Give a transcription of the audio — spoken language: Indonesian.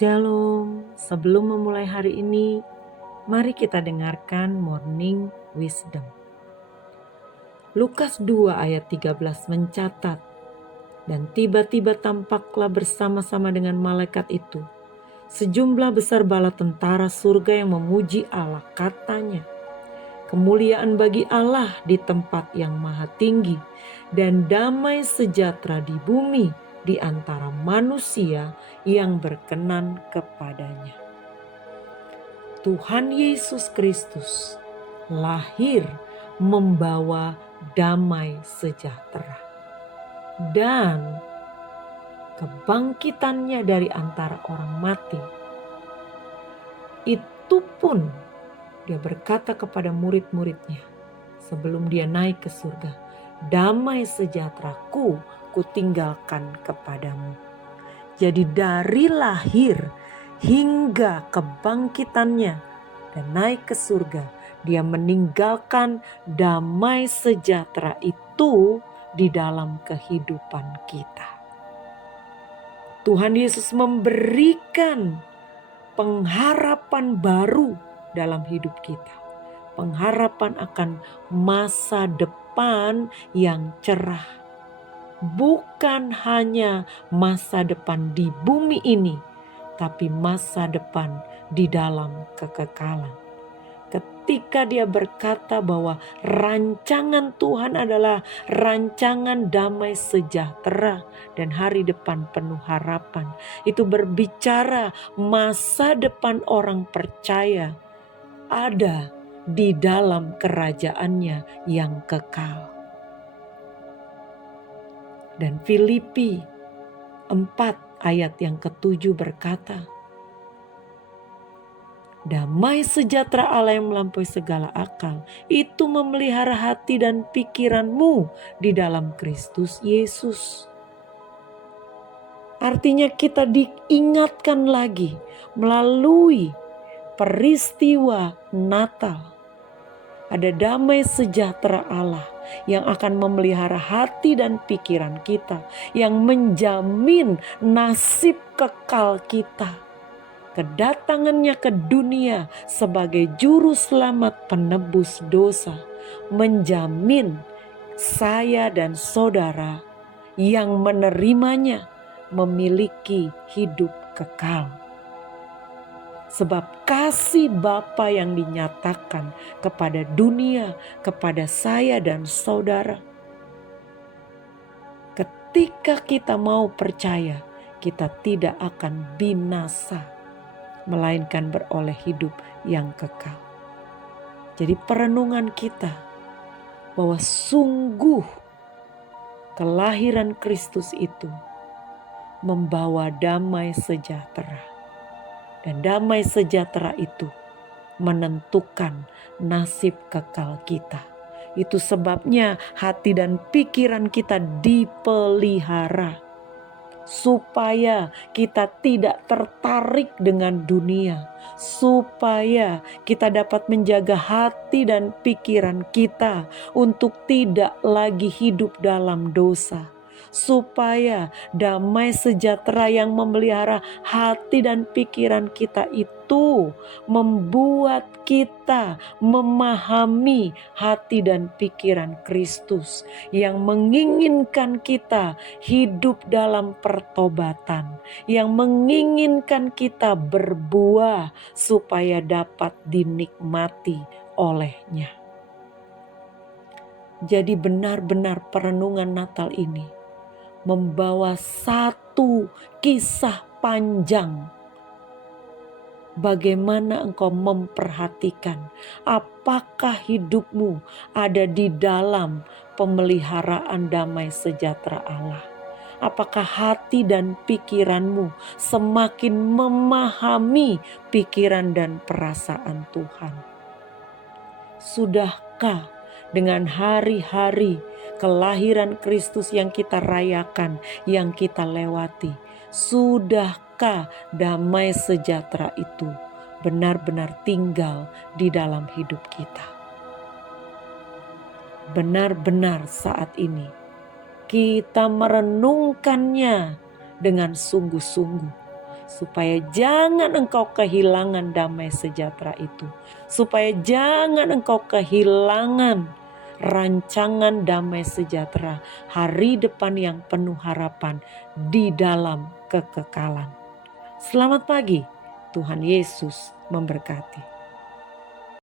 Shalom, sebelum memulai hari ini, mari kita dengarkan Morning Wisdom. Lukas 2 ayat 13 mencatat, dan tiba-tiba tampaklah bersama-sama dengan malaikat itu sejumlah besar bala tentara surga yang memuji Allah, katanya, kemuliaan bagi Allah di tempat yang maha tinggi dan damai sejahtera di bumi di antara manusia yang berkenan kepadanya. Tuhan Yesus Kristus lahir membawa damai sejahtera dan kebangkitannya dari antara orang mati. Itu pun dia berkata kepada murid-muridnya sebelum dia naik ke surga, damai sejahteraku kutinggalkan kepadamu. Jadi dari lahir hingga kebangkitannya dan naik ke surga, dia meninggalkan damai sejahtera itu di dalam kehidupan kita. Tuhan Yesus memberikan pengharapan baru dalam hidup kita. Pengharapan akan masa depan yang cerah. Bukan hanya masa depan di bumi ini, tapi masa depan di dalam kekekalan. Ketika dia berkata bahwa rancangan Tuhan adalah rancangan damai sejahtera dan hari depan penuh harapan, itu berbicara masa depan orang percaya ada di dalam kerajaannya yang kekal. Dan Filipi 4 ayat yang ke-7 berkata, damai sejahtera Allah yang melampaui segala akal itu memelihara hati dan pikiranmu di dalam Kristus Yesus. Artinya kita diingatkan lagi melalui peristiwa Natal. Ada damai sejahtera Allah yang akan memelihara hati dan pikiran kita, yang menjamin nasib kekal kita. Kedatangannya ke dunia sebagai juru selamat penebus dosa menjamin saya dan saudara yang menerimanya memiliki hidup kekal. Sebab kasih Bapa yang dinyatakan kepada dunia, kepada saya dan saudara, ketika kita mau percaya, kita tidak akan binasa, melainkan beroleh hidup yang kekal. Jadi perenungan kita bahwa sungguh kelahiran Kristus itu membawa damai sejahtera. Dan damai sejahtera itu menentukan nasib kekal kita. Itu sebabnya hati dan pikiran kita dipelihara, supaya kita tidak tertarik dengan dunia, supaya kita dapat menjaga hati dan pikiran kita untuk tidak lagi hidup dalam dosa, supaya damai sejahtera yang memelihara hati dan pikiran kita itu membuat kita memahami hati dan pikiran Kristus yang menginginkan kita hidup dalam pertobatan, yang menginginkan kita berbuah supaya dapat dinikmati olehnya. Jadi benar-benar perenungan Natal ini membawa satu kisah panjang. Bagaimana engkau memperhatikan apakah hidupmu ada di dalam pemeliharaan damai sejahtera Allah. Apakah hati dan pikiranmu semakin memahami pikiran dan perasaan Tuhan? Sudahkah dengan hari-hari kelahiran Kristus yang kita rayakan, yang kita lewati, sudahkah damai sejahtera itu benar-benar tinggal di dalam hidup kita? Benar-benar saat ini kita merenungkannya dengan sungguh-sungguh, supaya jangan engkau kehilangan damai sejahtera itu, supaya jangan engkau kehilangan rancangan damai sejahtera, hari depan yang penuh harapan di dalam kekekalan. Selamat pagi, Tuhan Yesus memberkati.